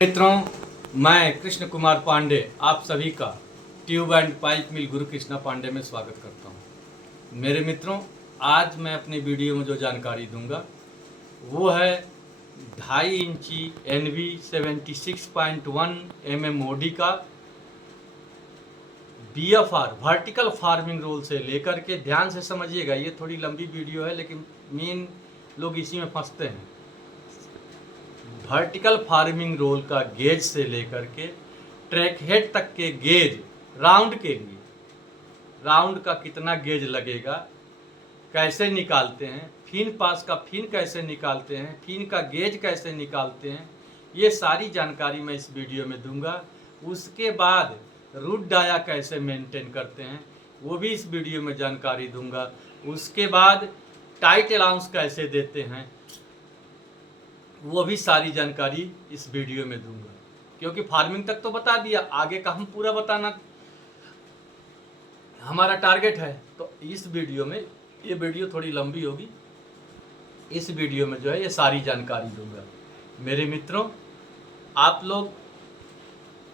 मित्रों, मैं कृष्ण कुमार पांडे आप सभी का ट्यूब एंड पाइप मिल गुरु कृष्णा पांडे में स्वागत करता हूं। मेरे मित्रों, आज मैं अपनी वीडियो में जो जानकारी दूंगा वो है 2.5 इंची NV 76.1 MMOD का BFR वर्टिकल फार्मिंग रोल से लेकर के, ध्यान से समझिएगा, ये थोड़ी लंबी वीडियो है लेकिन मेन लोग इसी में फंसते हैं। वर्टिकल फार्मिंग रोल का गेज से लेकर के ट्रैक हेड तक के गेज, राउंड के लिए राउंड का कितना गेज लगेगा, कैसे निकालते हैं, फिन पास का फिन कैसे निकालते हैं, फिन का गेज कैसे निकालते हैं, ये सारी जानकारी मैं इस वीडियो में दूंगा। उसके बाद रूट डाया कैसे मेंटेन करते हैं वो भी इस वीडियो में जानकारी दूंगा। उसके बाद टाइट अलाउंस कैसे देते हैं वो भी सारी जानकारी इस वीडियो में दूंगा, क्योंकि फार्मिंग तक तो बता दिया, आगे का हम पूरा बताना हमारा टारगेट है। तो इस वीडियो में, ये वीडियो थोड़ी लंबी होगी, इस वीडियो में जो है ये सारी जानकारी दूंगा। मेरे मित्रों, आप लोग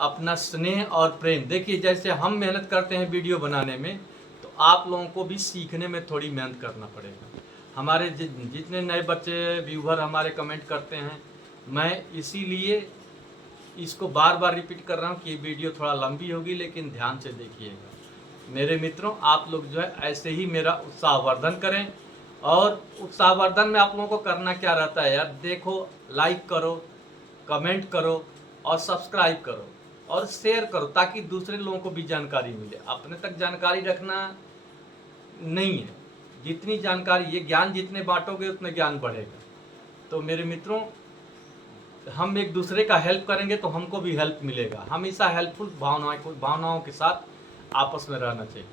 अपना स्नेह और प्रेम देखिए, जैसे हम मेहनत करते हैं वीडियो बनाने में, तो आप लोगों को भी सीखने में थोड़ी मेहनत करना पड़ेगा। हमारे जितने नए बच्चे व्यूवर हमारे कमेंट करते हैं, मैं इसीलिए इसको बार बार रिपीट कर रहा हूँ कि ये वीडियो थोड़ा लंबी होगी, लेकिन ध्यान से देखिएगा। मेरे मित्रों, आप लोग जो है ऐसे ही मेरा उत्साहवर्धन करें। और उत्साहवर्धन में आप लोगों को करना क्या रहता है यार, देखो, लाइक करो, कमेंट करो और सब्सक्राइब करो और शेयर करो, ताकि दूसरे लोगों को भी जानकारी मिले। अपने तक जानकारी रखना नहीं है, जितनी जानकारी, ये ज्ञान जितने बांटोगे उतने ज्ञान बढ़ेगा। तो मेरे मित्रों, हम एक दूसरे का हेल्प करेंगे तो हमको भी हेल्प मिलेगा। हमेशा हेल्पफुल भावनाओं के साथ आपस में रहना चाहिए।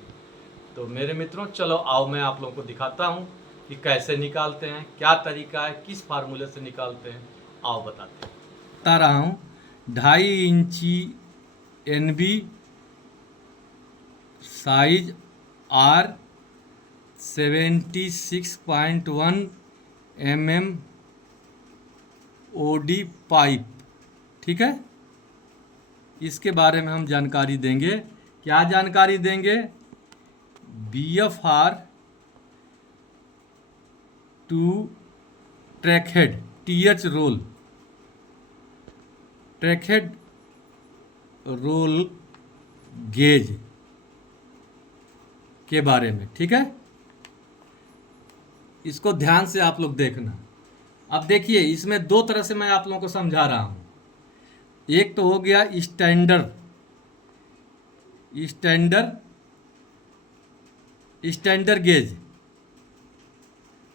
तो मेरे मित्रों, चलो आओ मैं आप लोगों को दिखाता हूँ कि कैसे निकालते हैं, क्या तरीका है, किस फार्मूले से निकालते हैं, आओ बताते हैं। बता रहा हूँ 2.5 इंची NB size R 76.1 MMOD pipe, ठीक है। इसके बारे में हम जानकारी देंगे। क्या जानकारी देंगे? BFR to track head TH roll, track head roll gauge के बारे में, ठीक है। इसको ध्यान से आप लोग देखना। अब देखिए, इसमें दो तरह से मैं आप लोगों को समझा रहा हूं। एक तो हो गया स्टैंडर्ड गेज।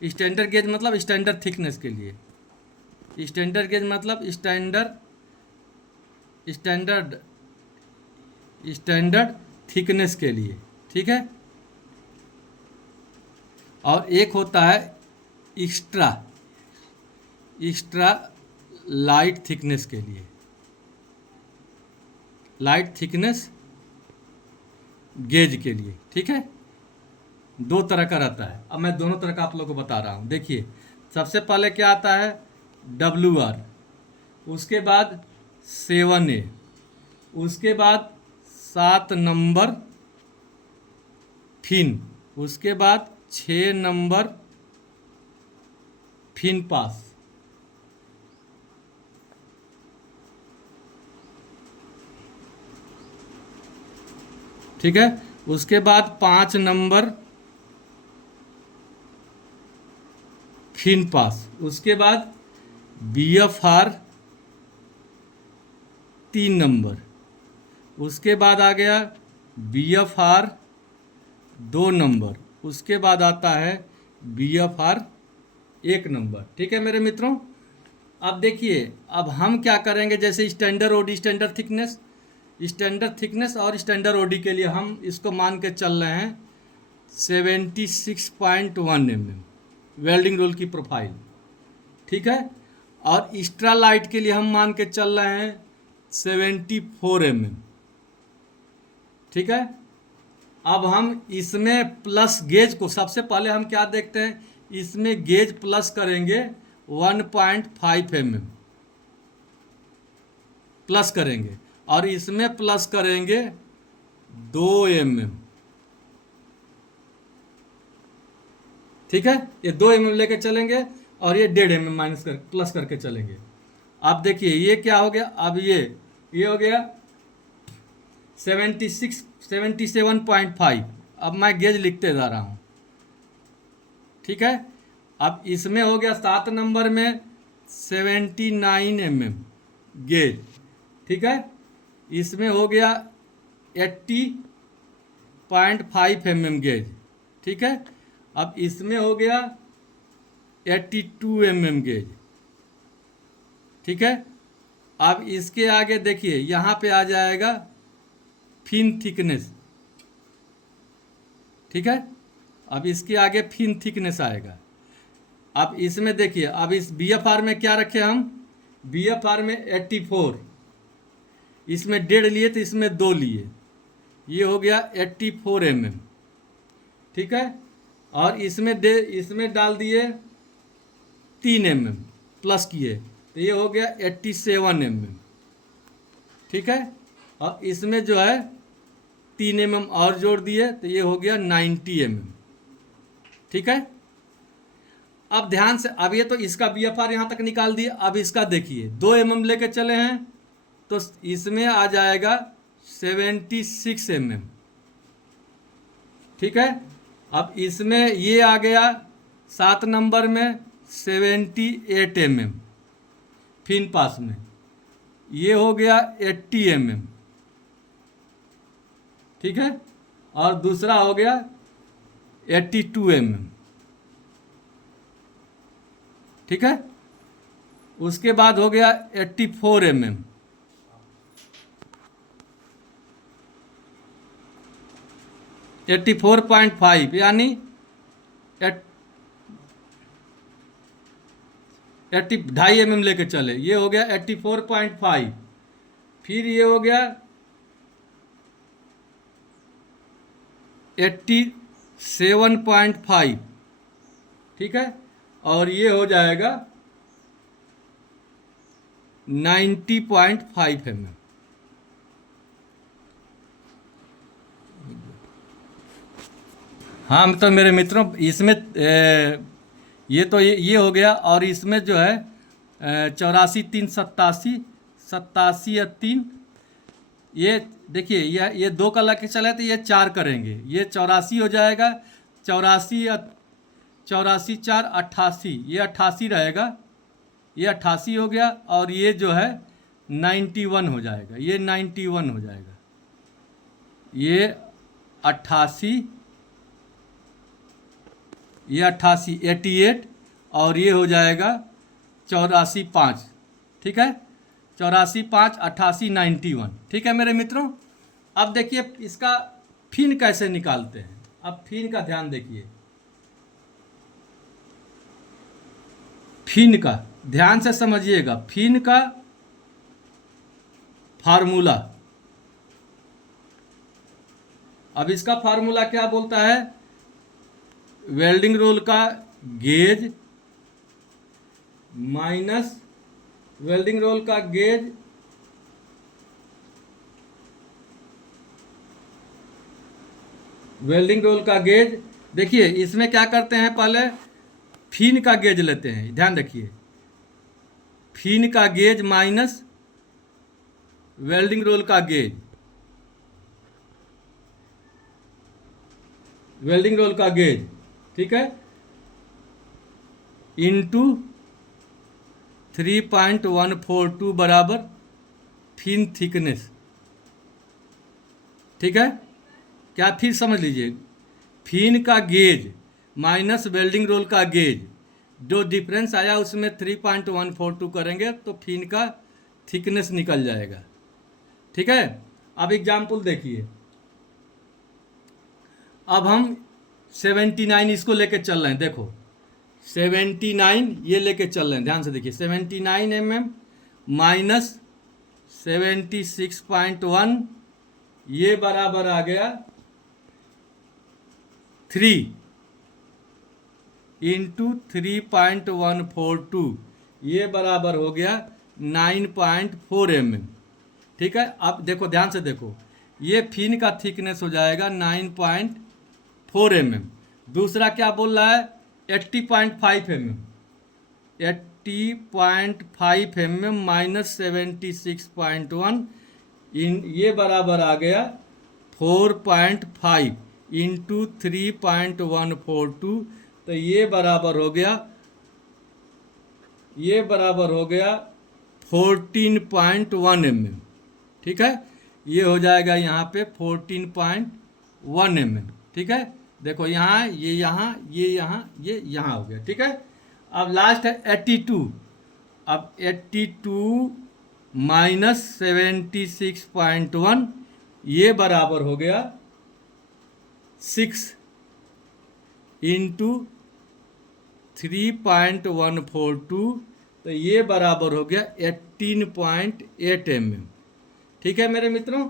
स्टैंडर्ड गेज मतलब स्टैंडर्ड थिकनेस के लिए। स्टैंडर्ड गेज मतलब स्टैंडर्ड थिकनेस के लिए, ठीक है। और एक होता है एक्स्ट्रा लाइट थिकनेस के लिए, लाइट थिकनेस गेज के लिए, ठीक है। दो तरह का रहता है। अब मैं दोनों तरह का आप लोगों को बता रहा हूँ। देखिए, सबसे पहले क्या आता है WR, उसके बाद 7A, उसके बाद 7 नंबर फिन, उसके बाद 6 नंबर फिन पास, ठीक है। उसके बाद 5 नंबर फिन पास, उसके बाद BFR 3 नंबर, उसके बाद आ गया BFR 2 नंबर, उसके बाद आता है BFR 1 नंबर, ठीक है मेरे मित्रों। अब देखिए, अब हम क्या करेंगे, जैसे स्टैंडर्ड OD, स्टैंडर्ड थिकनेस और स्टैंडर्ड OD के लिए हम इसको मान के चल रहे हैं 76.1 mm वेल्डिंग रोल की प्रोफाइल, ठीक है। और एक्स्ट्रा लाइट के लिए हम मान के चल रहे हैं 74 mm, ठीक है। अब हम इसमें प्लस गेज को, सबसे पहले हम क्या देखते हैं, इसमें गेज प्लस करेंगे 1.5 mm, प्लस करेंगे और इसमें प्लस करेंगे 2 mm। ठीक है, ये 2 mm लेके चलेंगे और ये 1.5 mm माइनस कर प्लस करके चलेंगे। अब देखिए ये क्या हो गया, अब ये हो गया 77.5। अब मैं गेज लिखते जा रहा हूँ। ठीक है, अब इसमें हो गया 7 नंबर में 79 mm गेज। ठीक है, इसमें हो गया 80.5 mm गेज। ठीक है, अब इसमें हो गया 82 mm गेज। ठीक है, अब इसके आगे देखिए यहाँ पे आ जाएगा फिन थिकनेस। ठीक है, अब इसके आगे फिन थिकनेस आएगा। अब इसमें देखिए, अब इस BFR में क्या रखे हम, BFR में 84, इसमें 1.5 लिए तो इसमें 2 लिए, ये हो गया 84 mm। ठीक है, और इसमें डाल दिए 3 mm प्लस किए तो ये हो गया 87 mm। ठीक है, और इसमें जो है 3 mm और जोड़ दिए तो ये हो गया 90 mm। ठीक है, अब ध्यान से, अब ये तो इसका BFR यहाँ तक निकाल दिए। अब इसका देखिए 2 mm लेके चले हैं तो इसमें आ जाएगा 76 mm। ठीक है, अब इसमें ये आ गया 7 नंबर में 78 mm फिन पास में, ये हो गया 80 mm। ठीक है, और दूसरा हो गया 82 mm। ठीक है, उसके बाद हो गया 84 mm। एट्टी 4.5 यानी 2.5 mm लेके चले, ये हो गया 84.5। फिर ये हो गया 87.5। ठीक है, और ये हो जाएगा 90.5 mm। हाँ तो मेरे मित्रों, इसमें ये तो ये हो गया, और इसमें जो है 84 3 87 या 3, ये देखिए ये 2 का लग के चले तो ये 4 करेंगे, ये 84 हो जाएगा। 84 या 84 4 88, ये 88 रहेगा, ये 88 हो गया, और ये जो है 91 हो जाएगा, ये 91 हो जाएगा, ये 88, ये 88 88, और ये हो जाएगा 84 5। ठीक है, 84 5 88 91। ठीक है मेरे मित्रों, अब देखिए इसका फिन कैसे निकालते हैं। अब फिन का ध्यान देखिए, फिन का ध्यान से समझिएगा। फिन का फार्मूला, अब इसका फार्मूला क्या बोलता है, वेल्डिंग रोल का गेज माइनस वेल्डिंग रोल का गेज देखिए इसमें क्या करते हैं, पहले फिन का गेज लेते हैं, ध्यान रखिए, फिन का गेज माइनस वेल्डिंग रोल का गेज, वेल्डिंग रोल का गेज। ठीक है, इंटू 3.142 बराबर फिन थिकनेस। ठीक है, क्या फिर समझ लीजिए, फिन का गेज माइनस वेल्डिंग रोल का गेज, जो डिफरेंस आया उसमें 3.142 करेंगे तो फिन का थिकनेस निकल जाएगा। ठीक है, अब एग्जाम्पल देखिए, अब हम 79 इसको लेके चल रहे हैं। देखो 79 ये लेके चल रहे हैं, ध्यान से देखिए, 79 mm माइनस 76.1, ये बराबर आ गया 3 इंटू 3.142, ये बराबर हो गया 9.4 mm। ठीक है। अब देखो ध्यान से देखो, ये फिन का थिकनेस हो जाएगा 9.4 mm। दूसरा क्या बोल रहा है, 80.5 mm, 80.5 mm माइनस 76.1 इन ये बराबर आ गया 4.5 इंटू 3.142। तो ये बराबर हो गया 14.1 mm। ठीक है, ये हो जाएगा यहाँ पे 14.1 mm। ठीक है, देखो यहाँ ये यहाँ ये यहाँ ये यहाँ हो गया। ठीक है, अब लास्ट है 82। अब 82 माइनस 76.1 ये बराबर हो गया 6 इंटू 3.142। तो ये बराबर हो गया 18.8 mm। ठीक है मेरे मित्रों,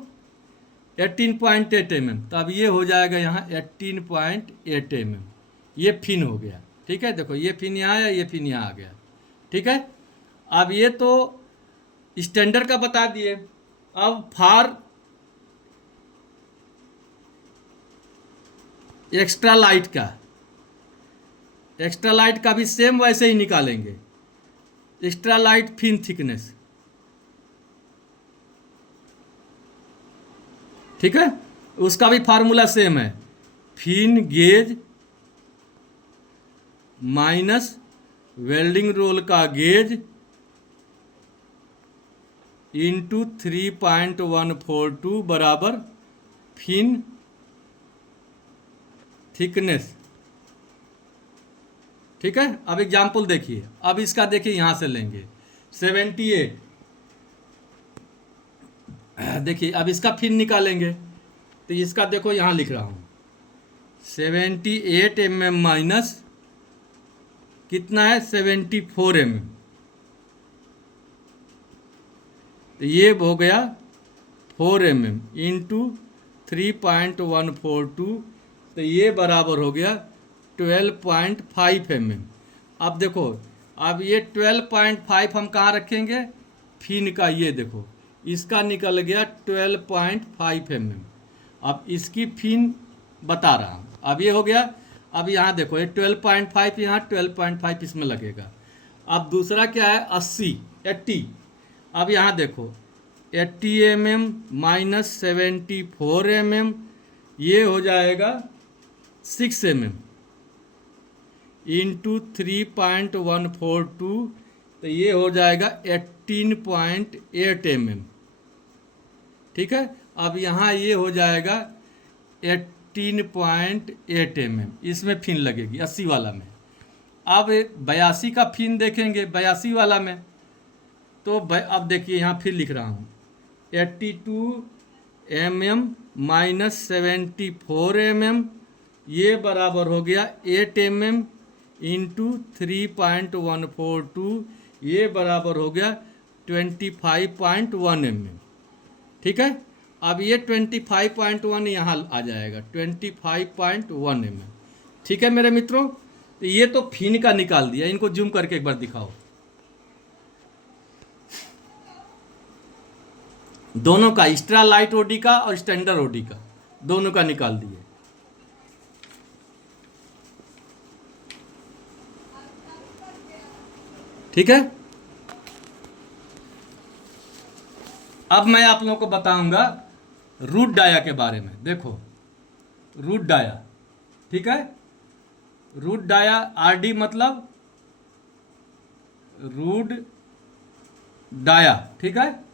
18.8 mm। तो अब ये हो जाएगा यहाँ 18.8 mm। ये फिन हो गया। ठीक है, देखो ये फिन यहाँ आया, ये फिन यहाँ आ गया। ठीक है, अब ये तो स्टैंडर्ड का बता दिए। अब फार एक्स्ट्रा लाइट का भी सेम वैसे ही निकालेंगे। एक्स्ट्रा लाइट फिन थिकनेस, ठीक है, उसका भी फार्मूला सेम है, fin gauge minus welding roll का गेज इंटू 3.142 बराबर फिन थिकनेस। ठीक है, अब एग्जाम्पल देखिए। अब इसका देखिए यहाँ से लेंगे 78। देखिए अब इसका फिन निकालेंगे, तो इसका देखो यहाँ लिख रहा हूँ 78 mm माइनस कितना है 74 mm। तो ये हो गया 4 mm इंटू 3.142। तो ये बराबर हो गया 12.5 mm। अब देखो, अब ये 12.5 हम कहाँ रखेंगे, फिन का, ये देखो इसका निकल गया 12.5 mm। अब इसकी फिन बता रहा हूँ। अब ये हो गया। अब यहाँ देखो ये 12.5 यहाँ 12.5 इसमें लगेगा। अब दूसरा क्या है 80। अब यहाँ देखो 80 mm माइनस 74 mm ये हो जाएगा 6 mm इंटू 3.142। तो ये हो जाएगा 18.8 mm। ठीक है, अब यहाँ ये हो जाएगा 18.8 mm, इसमें फिन लगेगी 80 वाला में। अब 82 का फिन देखेंगे 82 वाला में, तो अब देखिए यहाँ फिर लिख रहा हूँ 82 mm माइनस 74 mm ये बराबर हो गया 8 mm इंटू 3.142। ये बराबर हो गया 25.1 mm। ठीक है, अब ये 25.1 यहाँ आ जाएगा 25.1 mm। ठीक है मेरे मित्रों, तो ये तो फिन का निकाल दिया। इनको जूम करके एक बार दिखाओ, दोनों का, एक्स्ट्रा लाइट ओडी का और स्टैंडर्ड ओडी का, दोनों का निकाल दिए। ठीक है, अब मैं आप लोगों को बताऊंगा रूट डाया के बारे में। देखो रूट डाया, ठीक है, रूट डाया आरडी मतलब रूट डाया। ठीक है,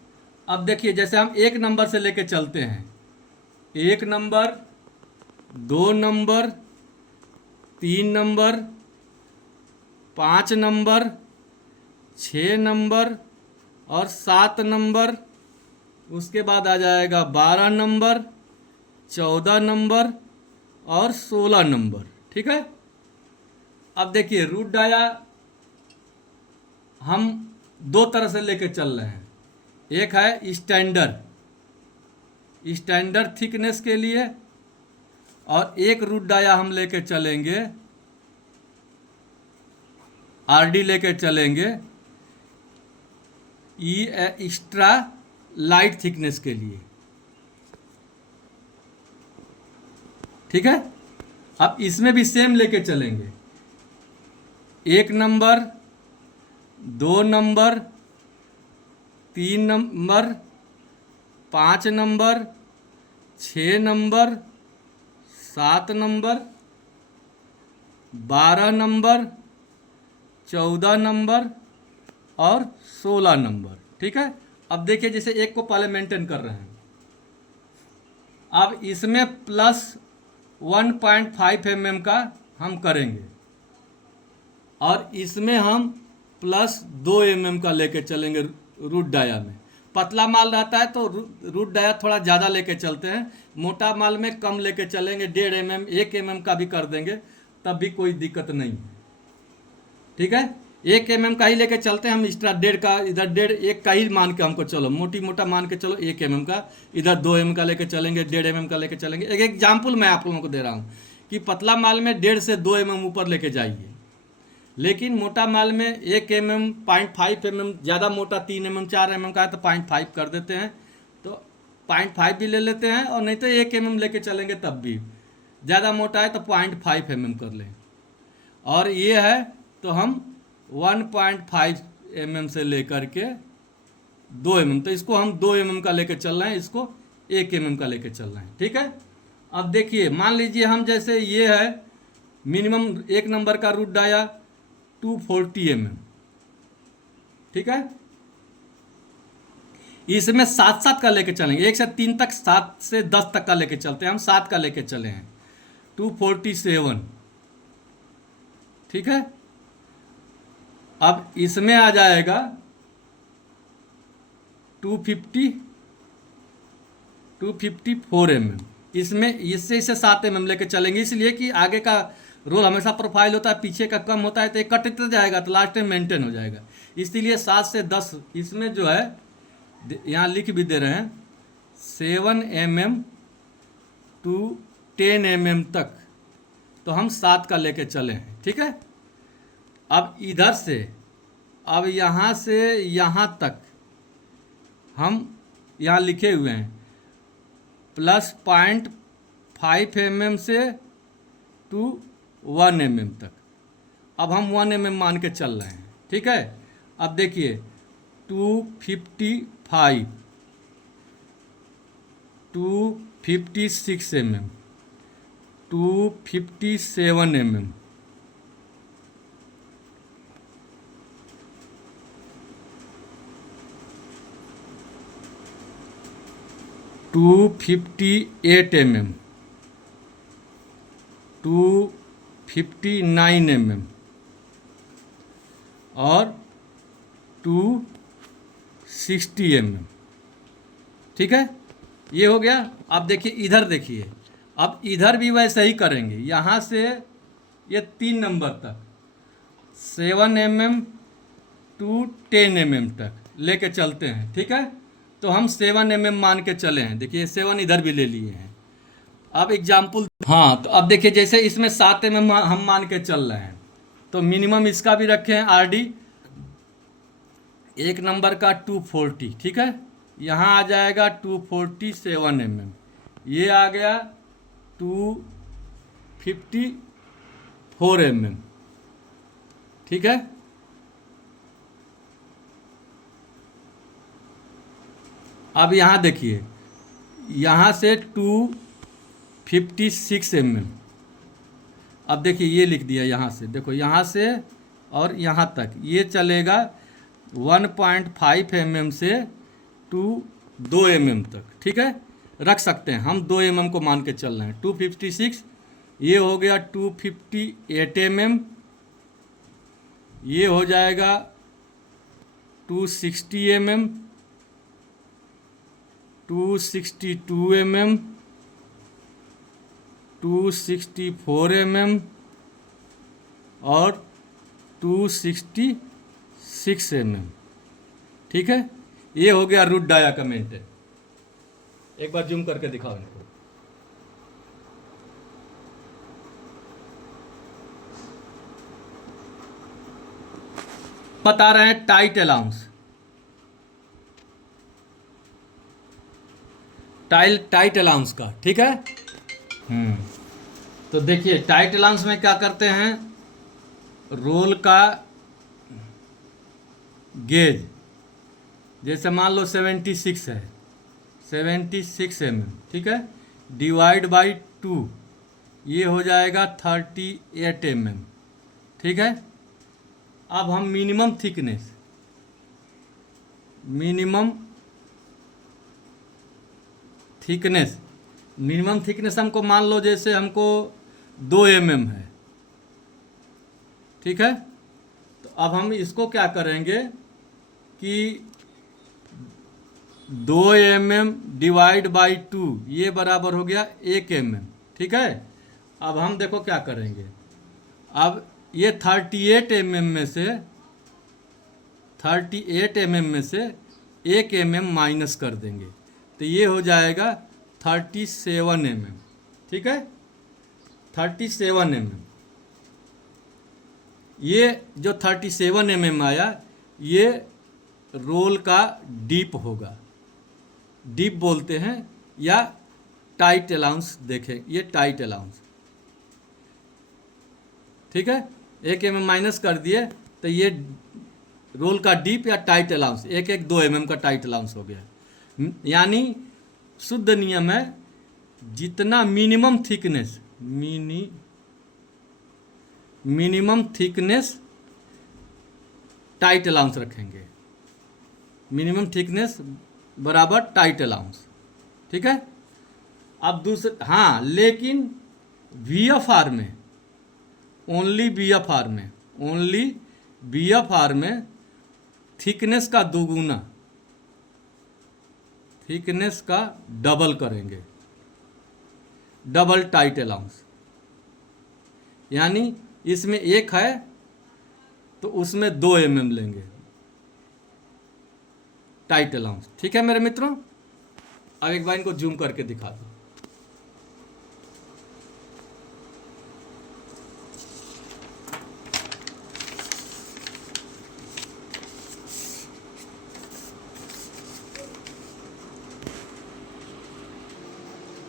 अब देखिए जैसे हम 1 नंबर से लेके चलते हैं, 1 number 2 number 3 number 5 number 6 number और 7 नंबर, उसके बाद आ जाएगा 12 नंबर 14 नंबर और 16 नंबर। ठीक है, अब देखिए रूट डाया हम 2 तरह से लेके चल रहे हैं। एक है स्टैंडर्ड थिकनेस के लिए, और एक रूट डाया हम लेके चलेंगे आरडी लेके चलेंगे एक्स्ट्रा लाइट थिकनेस के लिए। ठीक है, अब इसमें भी सेम लेके चलेंगे। 1 number, 2 number, 3 number, 5 number, 6 number, 7 number, 12 number, 14 number और 16 नंबर। ठीक है, अब देखिए जैसे एक को पहले मेंटेन कर रहे हैं, अब इसमें प्लस 1.5 mm का हम करेंगे और इसमें हम प्लस 2 mm का लेके चलेंगे रूट डाया में। पतला माल रहता है तो रूट डाया थोड़ा ज़्यादा लेके चलते हैं, मोटा माल में कम लेके चलेंगे, 1.5 mm 1 mm का भी कर देंगे, तब भी कोई दिक्कत नहीं है। ठीक है, 1 mm का ही लेके चलते हैं हम, एक्स्ट्रा 1.5 का इधर 1.5 1 का ही मान के हमको चलो, मोटी मोटा मान के चलो 1 mm का, इधर 2 mm का लेके चलेंगे, 1.5 mm का लेके चलेंगे। एक एग्जाम्पल मैं आप लोगों को दे रहा हूँ कि पतला माल में 1.5 से 2 mm ऊपर लेके जाइए, लेकिन मोटा माल में 1 mm 0.5 mm, ज़्यादा मोटा 3 mm 4 mm का है तो 0.5 कर देते हैं, तो 0.5 भी ले लेते हैं, और नहीं तो 1 mm लेके चलेंगे तब भी, ज़्यादा मोटा है तो 0.5 mm कर लें। और ये है तो हम 1.5 mm से लेकर के 2 mm, तो इसको हम 2 mm का लेके चल रहे हैं, इसको 1 mm का लेके चल रहे हैं। ठीक है, अब देखिए मान लीजिए हम जैसे ये है मिनिमम 1 नंबर का रूट डाया 240 mm। ठीक है, इसमें 7 का लेके चलेंगे, 1 से 3 तक, 7 से 10 तक का लेके चलते हैं हम, 7 का लेके चले हैं 247। ठीक है, अब इसमें आ जाएगा 254 mm। इसमें इससे 7 mm लेके चलेंगे, इसलिए कि आगे का रोल हमेशा प्रोफाइल होता है, पीछे का कम होता है, तो ये कटते जाएगा तो लास्ट में मेंटेन हो जाएगा, इसलिए 7 से 10। इसमें जो है यहाँ लिख भी दे रहे हैं 7 mm to 10 mm तक, तो हम 7 का लेके चले हैं। ठीक है, अब इधर से, अब यहाँ से यहाँ तक हम यहाँ लिखे हुए हैं प्लस 0.5 mm से टू 1 mm तक, अब हम 1 mm मान के चल रहे हैं। ठीक है, अब देखिए 255, 256 mm, 257 mm, 258 mm, 259 mm और 260 mm। ठीक है, ये हो गया। अब देखिए इधर देखिए, अब इधर भी वैसे ही करेंगे, यहाँ से ये 3 नंबर तक 7 mm to 10 mm तक लेके चलते हैं। ठीक है, तो हम 7 mm मान के चले हैं, देखिए 7 इधर भी ले लिए हैं। अब एग्जाम्पल, हाँ, तो अब देखिए जैसे इसमें 7 mm हम मान के चल रहे हैं, तो मिनिमम इसका भी रखे हैं RD 1 नंबर का 240। ठीक है, यहाँ आ जाएगा 247 mm, ये आ गया 254 mm। ठीक है, अब यहाँ देखिए, यहाँ से 256 mm, अब देखिए ये लिख दिया, यहाँ से देखो, यहाँ से और यहाँ तक ये चलेगा 1.5 mm से टू 2 mm तक। ठीक है, रख सकते हैं हम, 2 mm को मान के चल रहे हैं। 256, ये हो गया 258 mm, ये हो जाएगा 260 mm, 262 mm, 264 mm और 266 mm। ठीक है, ये हो गया रूट डाया का मेंटेन। एक बार जूम करके दिखाओ इनको। बता रहे हैं टाइट अलाउंस, टाइट अलाउंस का, ठीक है। तो देखिए टाइट अलाउंस में क्या करते हैं, रोल का गेज जैसे मान लो 76 है, 76 mm, ठीक है, डिवाइड बाई 2 ये हो जाएगा 38 mm, ठीक है। अब हम मिनिमम थिकनेस हमको मान लो जैसे हमको 2 mm है, ठीक है। तो अब हम इसको क्या करेंगे कि 2 mm डिवाइड बाई 2 ये बराबर हो गया 1 mm, ठीक है। अब हम देखो क्या करेंगे, अब ये 38 mm में से 1 mm माइनस कर देंगे तो ये हो जाएगा 37 mm, ठीक है, 37 mm। ये जो 37 mm आया ये रोल का डीप होगा, डीप बोलते हैं, या टाइट अलाउंस, देखें ये टाइट अलाउंस, ठीक है। 1 mm माइनस कर दिए तो ये रोल का डीप या टाइट अलाउंस 2 mm का टाइट अलाउंस हो गया। यानी शुद्ध नियम है जितना मिनिमम थिकनेस टाइट अलाउंस रखेंगे, मिनिमम थिकनेस बराबर टाइट अलाउंस, ठीक है। अब दूसरे, हाँ, लेकिन VFR में ओनली VFR में थिकनेस का दोगुना, थिकनेस का डबल करेंगे, डबल टाइट अलाउंस। यानी इसमें 1 है तो उसमें 2 mm लेंगे टाइट अलाउंस, ठीक है मेरे मित्रों। अब एक बार इनको जूम करके दिखा दो।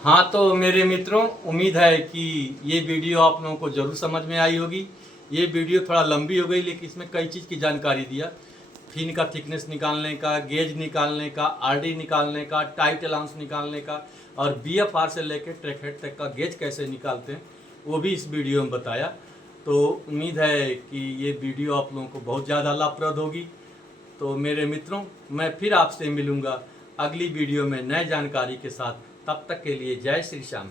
हाँ तो मेरे मित्रों, उम्मीद है कि ये वीडियो आप लोगों को ज़रूर समझ में आई होगी। ये वीडियो थोड़ा लंबी हो गई लेकिन इसमें कई चीज़ की जानकारी दिया, फिन का थिकनेस निकालने का, गेज निकालने का, आरडी निकालने का, टाइट अलाउंस निकालने का, और BFR से लेकर ट्रैक हेड तक का गेज कैसे निकालते हैं वो भी इस वीडियो में बताया। तो उम्मीद है कि ये वीडियो आप लोगों को बहुत ज़्यादा लाभप्रद होगी। तो मेरे मित्रों, मैं फिर आपसे मिलूँगा अगली वीडियो में नए जानकारी के साथ। तब तक के लिए जय श्री श्याम।